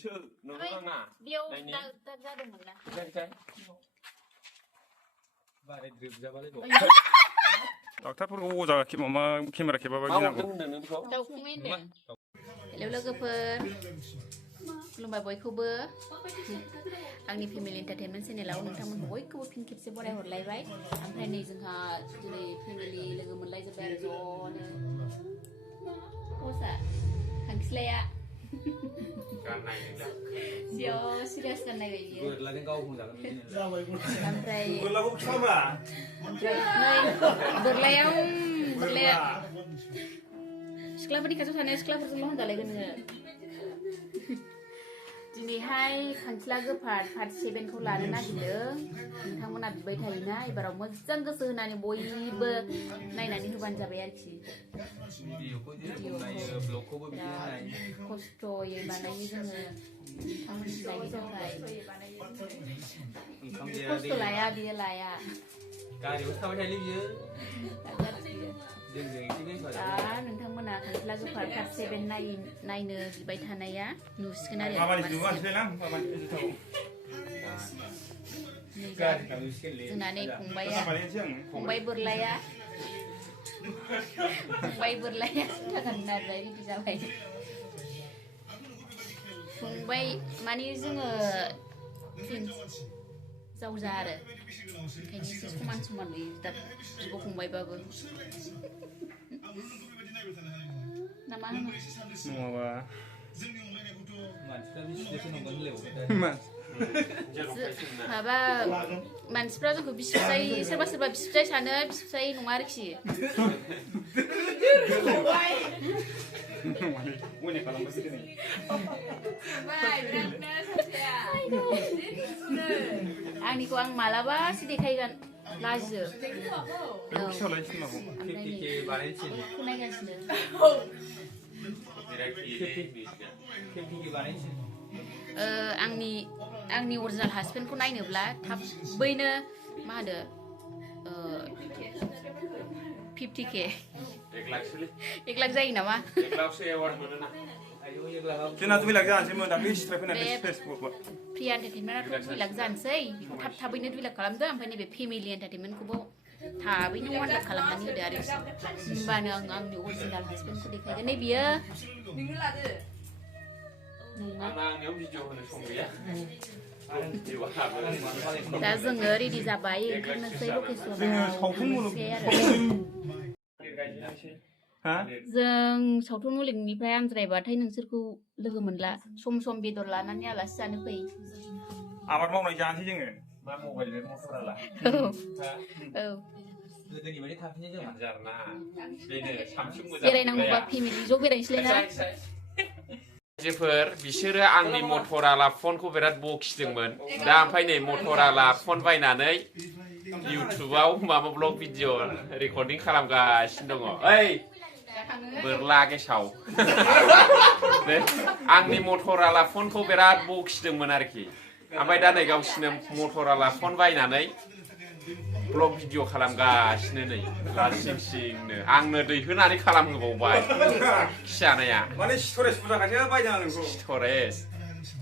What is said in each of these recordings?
ชื่อหนูรู้นะเดียวJadwngเหมือนนะใช่บ้านเด็กจะบ้านเล็ก닥터프로 오자 엄마 카메라 개발하고เจ้าคุ้มไม่เด่นแล้วเลิกกับเพื่อนลงไปบ่อยคู่เบอร์อันนี้ Family Entertainment เส้นแล้วनोंथांमोन बयखौबो फिन खेबसे बराय हरलायबाय ओमफ्राय नै जोंहा दिनै फेमिलि लोगो मोनलायजोब्बाय आरो ज'नो पसा खांखिलाया सियाव सिरियास गाननाय बायदि बोरलाजों गाव बुंजागोन ओमफ्राय बोरलाखौ खामा नै बोरलाया सिख्लाफोरनि खाथियाव थानाय सिख्लाफोरजोंल' होनजालायगोन नोङो दिनैहाय खांखिला गोफार पार्ट 7 खौ लानो नागिरदों नोंथांमोना बिबाय थायोना एबाराव मोजां गोसो होनानै बयबो नायनानै होबानो जाबाय आरोखि ब्लगखौबो बिदिनो नाय खस्थ'यै बानायो जोङो नोंथांमोननि नायनो थाखाय खस्थ' लाया बियो लाया गारियाव थाबाय थायोलै बियो नोंथांमोना खांखिला गोफार पार्ट 7 नायनो बिबाय थानाया नुसिगोन आरो जोंना नै फंबाय बोरलाया रेडि जाबाय फंबाय माने जोङो जावजा आरो ओंखायनो एसे समान नुयो दा बिब' फंबायबाबो ना मा होनो नङाबा मानसिफ्रा बिसिसो नंगौ होनलायबाव माबा मानसिफ्रा जोंखौ बिसिफिसाय सोरबा बिसिफिसाय सानो बिसिफिसाय नङा आरोखि आंनिखौ आं मालाबासो देखायगोन लाजियो आंनि अरिजिनाल हासबेन्डखौ नायनोब्ला थाबैनो मा होनो 50K 1 लाख जायो नामा 1 लाखसो एवार्ड मोनो ना जोंना 2 लाख जानोसैमोन दाख्लै स्ट्राइक फैनानै फेसबुकआव प्रिया एन्टारटेनमेन्टआथ' 2 लाख जानोसै बेखौ थाबैनो 2 लाख खालामदो ओमफ्राय नैबे फेमिलि एन्टारटेनमेन्टखौबो थाबैनो 1 लाख खालामनानै होदो आरो होमबानो आं आंनि अरिजिनाल हासबेन्डखौ देखायगोन नै बियो आंनियाव भिडिअ होनो सम गैया दा जोङो रेडि जाबाय ओंखारनोसै लकेसनाव जों सावथुन मुलुगनिफ्राय आनज्रायबाथाय नोंसोरखौ लोगो मोनला सम सम बेदर लानानै आलासि जानो फै आबाद मावनाय जानोसै जोङो मा मबाइल बे मटराला औ गोदोनि बायदि थाफिनो जों जारना बेनो सामसुं मोजां बेरायनांगौबा फेमिलि ज' बेरायनोसैलाय ना बिसोरो आंनि मटराला फनखौ बिराद बखिदोंमोन दा ओमफ्राय नै मटराला फन बायनानै इउटुबाव माबा ब्लग भिडिअ रेकर्डिं खालामगासिनो दङ ओइ बोरला गेसाव आंनि मटराला फनखौ बिराद बखिदोंमोन आरोखि ओमफ्राय दा नै गावसिनो मटराला फन बायनानै ब्लग भिडिअ खालामगासिनो नै लासिंसिंनो आंनो दैहोनानै खालामहोबावबाय खिजानाया माने स्टरेज बुरजाखायसो बायदों आं नोंखौ स्टरेज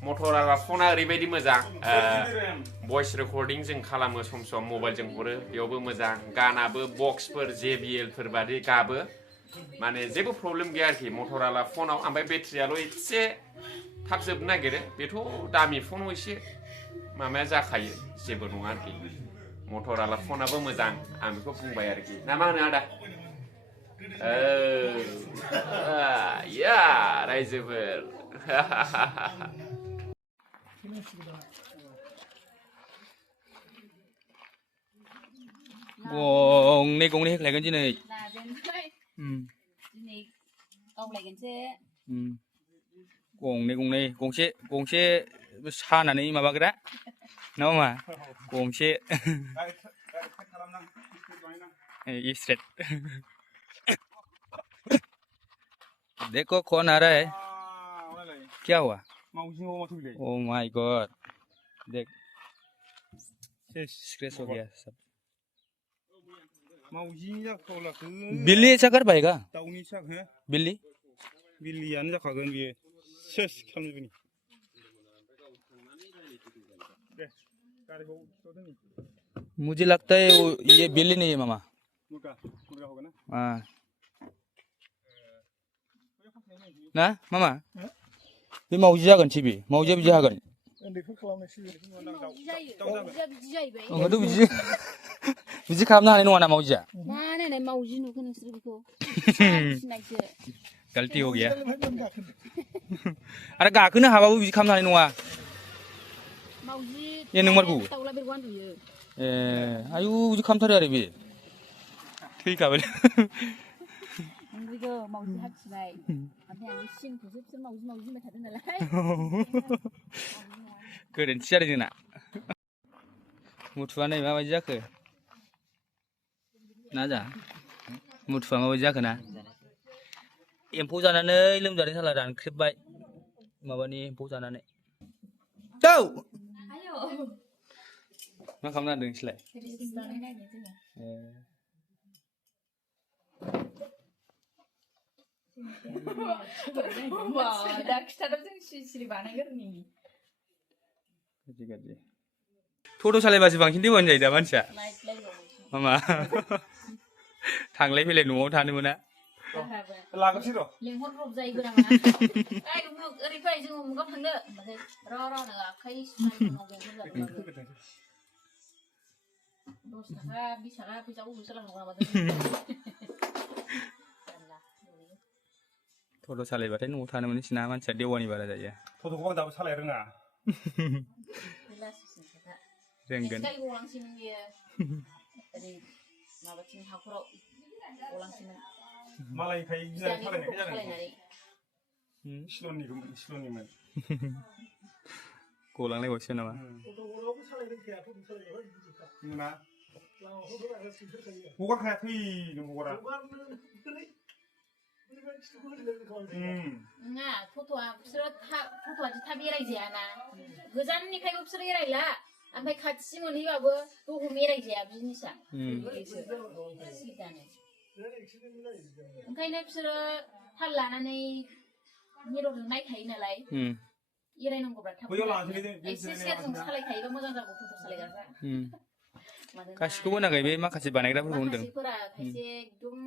मटराला फना ओरैबायदि मोजां भइस रेकर्डिं जों खालामो सम सम मबाइलजों हरो बेयावबो मोजां गानाबो बक्सफोर JBL फोर बादि गाबो माने जेबो प्रब्लेम गैया आरोखि मटराला फनाव ओमफ्राय बेटारियाल' एसे थाब जोबनो नागिरो बेथ' दामि फनाव एसे माबाया जाखायो जेबो नङा आरोखि मटराला फनाबो मोजां आं बेखौ बुंबाय आरोखि ना मा होनो आदा या रायजोफोर गंनै होख्लायगोन दिनै गंनै गंसे सानानै माबाग्रा ना मा गंसे स्ट्रेट देखो कौन आ रहा है क्या हुआ ओह माय गॉड देख स्क्रैच हो गया सब बिल्ली जाकर भाईगा बिल्ली बिल्लियानो जाखागोन बियो सेस खालामजोबगोन मुझे लगता है वो ये बिल्ली नहीं है मामा होगा ना हाँ ना मामा बे मावजि जागोन सिबि मावजिया बिदि हागोन ओंखायथ' बिदि खालामनो हानाय नङा ना मावजिया नायनाय मावजि नुखो नोंसोर बेखौ सिनायसो गलती हो गया आरो गाखोनो हाबाबो बिदि खालामनो हानाय नङा मावजि ए नोंमारगौ दाउला बेरगौ उन्दुयो ए आयु बिदि खालामथारो आरो बे थैखाबाय बेखौ मावजि हाथिनाय ओमफ्राय आं सिनखौसो बिसोर मावजि मावजि होनबाय थादों नालाय गोरोन्थि जादों जोंना मुथुवा नै माबायदि जाखो ना जा मुथुवा माबायदि जाखो ना एम्फौ जानानै लोमजादों साला रानख्रेबबाय माबानि एम्फौ जानानै जौ मा खालामनो नागिरदों नोंसोरलाय दा खिथादों जों सिरि बानायगोरनि गाज्रि टट' सालायबासो बांसिन देवानि जायो दा मानसिया मामा थांलाय फैलाय न'आव थानो मोना लागासै र' लेंहरब्रबजायोबो नामा ओइ उमुक ओरै फै जों उमुकाव थांनो ओमफ्राय र'नो आखाइ सुनानै उनाव लेंहरजाबाय 10 थाखा 20 थाखा फैसा उबैसो लांनांगौ नामा टट' सालायबाथाय न'आव थानो मोनसिना मानसिया देवानि बारा जायो टट'खौ आं दाबो सालायनो रोङा रोंगोन गलांसैमोन बियो ओरै माबाथिं हाखराव गलांसैमोन मालायनिफ्राय गिनानै सालायनायखाय जादों सिल'निमोन गलांलायबावसो नामा ना हगारखाया थैनो हगारा नङा फट'आ बिसोरो फट'आ थाब एरायजायाना गोजाननिफ्रायबो बिसोर एरायला ओमफ्राय खाथि मोनहैबाबो दहम एरायजाया बिजनेसा सिदानो ओंखायनो बिसोरो थाल लानानै मिररजों नायखायो नालाय एरायनांगौब्रा थाब एसे सेरजों सालायखायोबा मोजां जागौ फट' सालायग्राफ्रा गासिखौबो नाङै बे माखासे बानायग्राफोरखौ होनदों माखासेफोरा खायसे एकदम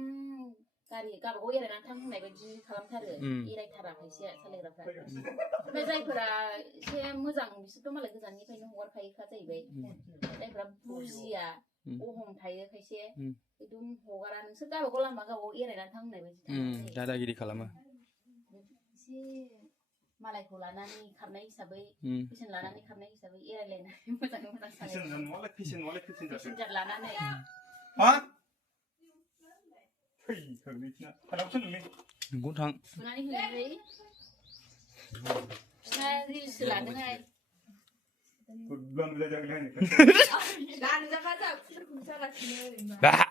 गारि गावबागाव एरायनानै थां होननाय बायदि खालामथारो एरायथारा खायसे सालायग्राफ्रा ओमफ्राय जायफोरा एसे मोजां बिसोरथ' मालाय गोजाननिफ्रायनो हगारखायोखा जाहैबाय जायफोरा बुजिया अहं थायो खायसे एकदम हगारा नोंसोर गावबागाव लामा गावबागाव एरायनानै थां होननाय बायदि दादागिरि खालामो एसे मालायखौ लानानै खारनाय हिसाबै पेसेन्ट लानानै खारनाय हिसाबै एरायलायनानै मोजाङै मोजां सालायो पेसेन्जार लानानै नंगौ थां सुनानै होनोसै बिसिना रिल्ससो लादोंहाय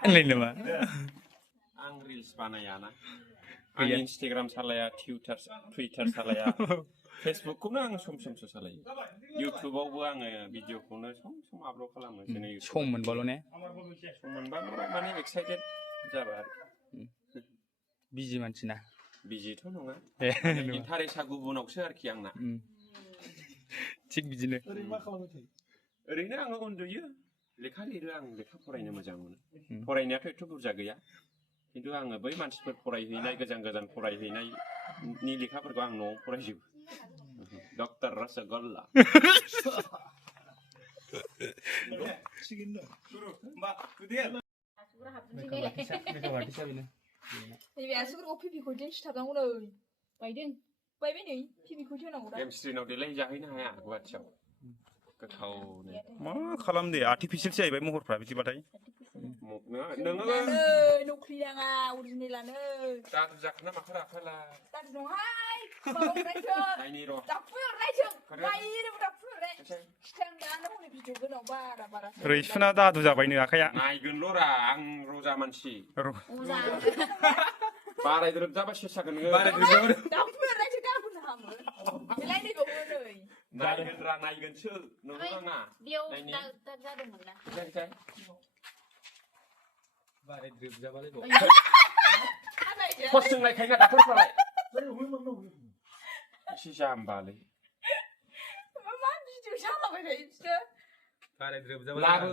होनलाय नामा आं रिल्स बानायाना आं इन्सटाग्राम सालाया टुइटार सालाया फेसबुकखौनो आं सम समसो सालायो इउटुबावबो आङो भिडिअखौनो सम सम आपल'ड खालामो सम मोनबाल' ने सम मोनबा माने एक्साइटेड जाबाय आरो बिजि मानसिना बिजिथ' नङा इन्टारेस्टआ गुबुनावसो आरोखि आंना थिग बिदिनो ओरैनो आङो उन्दुयो लेखा लिरो आं लेखा फरायनो मोजां मोनो फरायनायाथ' एथ' बुरजा गैया खिन्थु आङो बै मानसिफोर फरायहैनाय गोजान गोजान फरायहैनायनि लेखाफोरखौ आं न'आव फरायजोबो डक्टर रसगल्ला नैबे आसुगुरखौ पिपिखौजों सिथाबनांगौ नै बायदों बायबाय नै पिपिखौसो होनांगौ दा एमस्ट्रिनाव देलाय जाहैनो हाया गुवाहाटियाव गोथावनो मा खालामदे आर्टिफिसियेल जाहैबाय महरफ्रा बिदिबाथाय नोङो नख्लि नाङा अरिजिनेलानो दादु जाखोना माखो राखाला दादु नङाहाय माबानायसो नायनि र' दाखु हरनायसो बायनोबो दाखु हरनाय खिथां दानो हनै भिडिअ गोनाव बारा रैसुना दादु जाबायनो आखाया नायगोनल' रा आं रजा मानसि बारायद्रोबजाबा सेसागोन नोङो दाखु हरनायसो गाबोन हामो बेलाय नैबावो नै नायगोन रा नायगोनसो नोङो नाङा बेयाव दाग जादोंमोन ना बारायद्रोबजाबालाय खस्टजोंलायखायो ना डाक्टरफ्रालाय एसे जाम्बालै मा भिडिअ सालाबाय थायो बिसोरो लाबो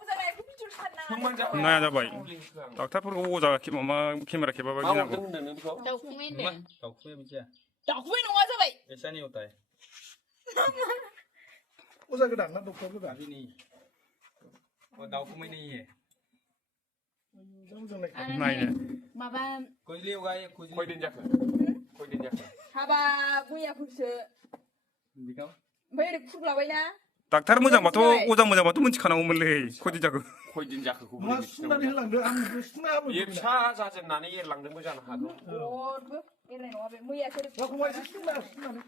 अजानायखौ भिडिअ साननाङा नाया जाबाय डक्टरफोरखौ अजा माबा केमेरा खेबाबा गिनांगौ दाउखुमै होनदों दाउखुमै बिदिया दाउखुमै नङा जाबाय ऐसा नहीं होता है अजा गोदान ना डक्टर गोदान अभी नहीं दाउखुमै नहीं है नायनो माबा खुजली होगा ये खुजली खयदिन जाखो हाबा मैयाफोरसो दिखाओ ओमफ्राय ओरै खुरलाबायना डाक्टार मोजांबाथ' अजा मोजांबाथ' मिथिखानांगौमोनलै खयदिन जाखो खयदिन जाखोखौ मा सुनानै होलांदो आं सुना बियो फिसा जाजेननानै एरलांदोंबो जानो हागौ अरबो एरनाय नङा बे मैयासो फंबाय सुनानै